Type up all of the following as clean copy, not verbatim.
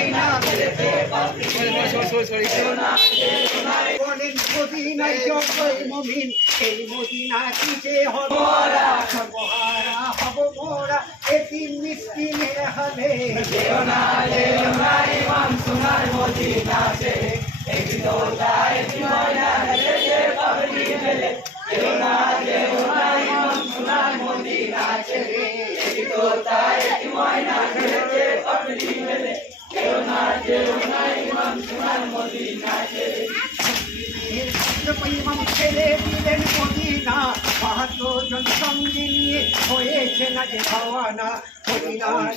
ময়না বলেন মদিনায় জয় মুমিন এই মদিনা কিসে হব সর্বহারা হব মোরা এতিম মিসকিনের হালে যেও না ইমাম সোনার মদিনা ছেড়ে একটি দোলনায় ময়না হেলেছে পাগড়ি মেলে যেও না ইমাম সোনার মদিনা ছেড়ে একটি দোলনায় ময়না হেলেছে পাগড়ি মেলে যেও না ইমাম সোনার মদিনা ছেড়ে ইমাম ছেড়ে দিলেন মদিনা ৭২ জন সঙ্গে নিয়ে হয়েছে না যে ভাওয়ানা মদিনার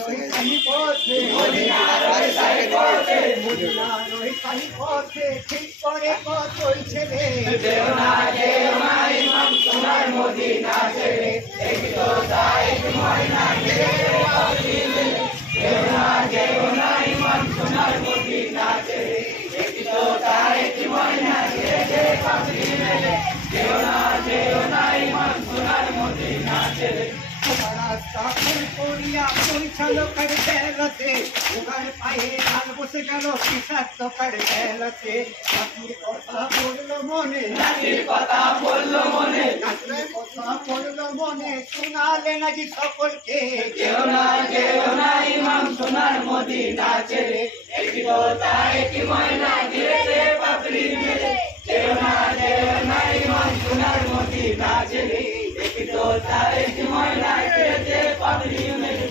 ওই কালীপথে ঠিক করে কতই ছেলে যেও না ইমাম সোনার মদিনা ছেড়ে একটি দোলনায় ময়না হেলেছে পাগড়ি মেলে যেও না ইমাম সোনার মদিনা ছেড়ে একটি দোলনায় ময়না হেলেছে পাগড়ি মেলে যেও না ইমাম সোনার মদিনা ছেড়ে রাস্তা ফুল করিয়া পৌঁছালো কার বেলাতে ওগার পায়ে ধান বসে গেল বিষাক্ত কার বেলাতে নাতির কথা বললো মনে নাতির কথা বললো মনে নাতির কথা বললো মনে শোনালে নাকি সকলকে যেও না ইমাম সোনার মদিনা ছেড়ে একটি দোলনায় ময়না হেলেছে পাগড়ি মেলে যেও না ইমাম সোনার মদিনা ছেড়ে একটি দোলনায় ময়না হেলেছে পাগড়ি মেলে।